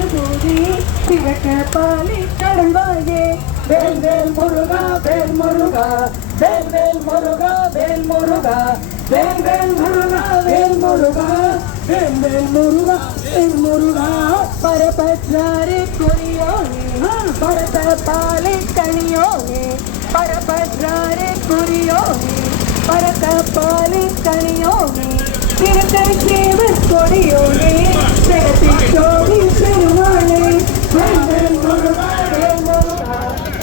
அனுபூதி திறக்க பாலி கடல்வாயே வேல் வேல் முருகா வேல் முருகா வேல் வேல் முருகா வேல் முருகா வேல் வேல் முருகா வேல் முருகா வேல் வேல் முருகா வேல் முருகா பரபத்ராரே குறியோனே பரத பாலி கனியோனே பரபத்ராரே குறியோனே பரத பாலி கனியோனே திருக்கை சேவர் கொடியோனே ஜெகதி ஜோதி பெருமாளே வேல் வேல் முருகா வேல் முருகா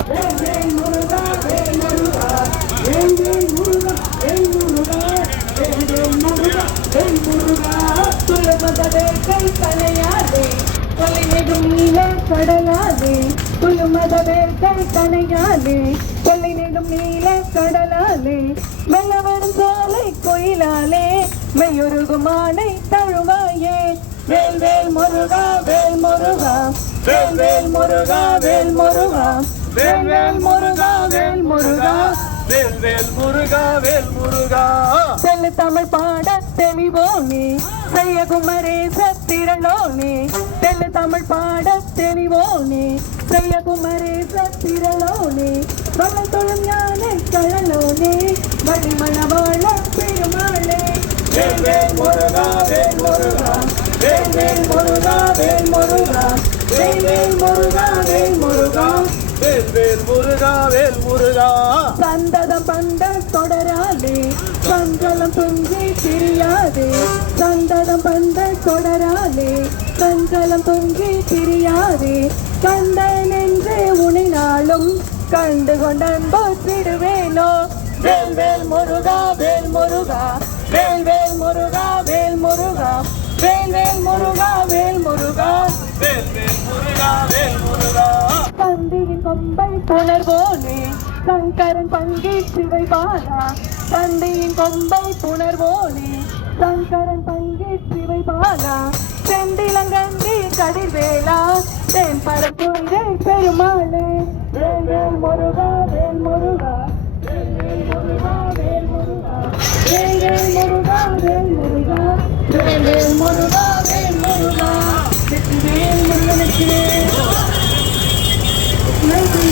வேல் வேல் முருகா வேல் முருகா வேல் வேல் முருகா வேல் முருகா வேல் வேல் முருகா வேல் முருகா துலமதவே கை கலையாதே கொல்லினெடும் நீல கடலாதே துலமதவே கை கலையாதே கொல்லினெடும் நீல கடலாலே மெல்லவரும் சோலை கோயிலாலே மெய்யுருகுமானை தழுவாயே வேல் வேல் முருகா வேல் முருகா வேல் வேல் முருகா வேல் முருகா வேல் வேல் முருகா வேல் முருகா வேல் வேல் முருகா வேல் முருகா செல்லு தமிழ் பாட தெளிவோனே செய்ய குமரேச திரளோனே செல்லு தமிழ் பாட தெளிவோனே செய்ய குமரேச திரளோனே வளம் தொழும் யானை கழலோனே வழிமணவாழ பெருமாளே வேல் வேல் முருகா வேல் முருகா வேல் வேல் முருகா வேல் முருகா வேல் வேல் முருகா வேல் முருகா வேல் வேல் முருகா வேல் முருகா சந்ததம் பந்த தொடராதே சஞ்சலம் துங்கி திரியாதே சந்ததம் பந்த தொடராதே சஞ்சலம் துங்கி திரியாதே கந்தன் என்று உனினாலும் கண்டு கொண்டன்போ திடுவேனோ வேல் வேல் முருகா வேல் முருகா வேல் வேல் முருகா வேல் முருகா வேல் வேல் முருகா வேல் முருகா வேல் வேல் முருகா வேல் முருகா தந்தியின் கொம்பை புணர்வோனே சங்கரன் பங்கி சிவை பாலா தந்தியின் கொம்பை புணர்வோனே சங்கரன் பங்கி சிவை பாலா செந்திலங்கந்தி கதிர்வேலா தென் பரப்புரை பெருமாளே வேல் வேல் முருகா வேல் முருகா வேல் வேல் முருகா வேல் முருகா வேல் வேல் முருகா வேல் முருகா வேல் வேல் முருகா வேல் முருகா வெற்றி வேல் முருகனுக்கு நன்றி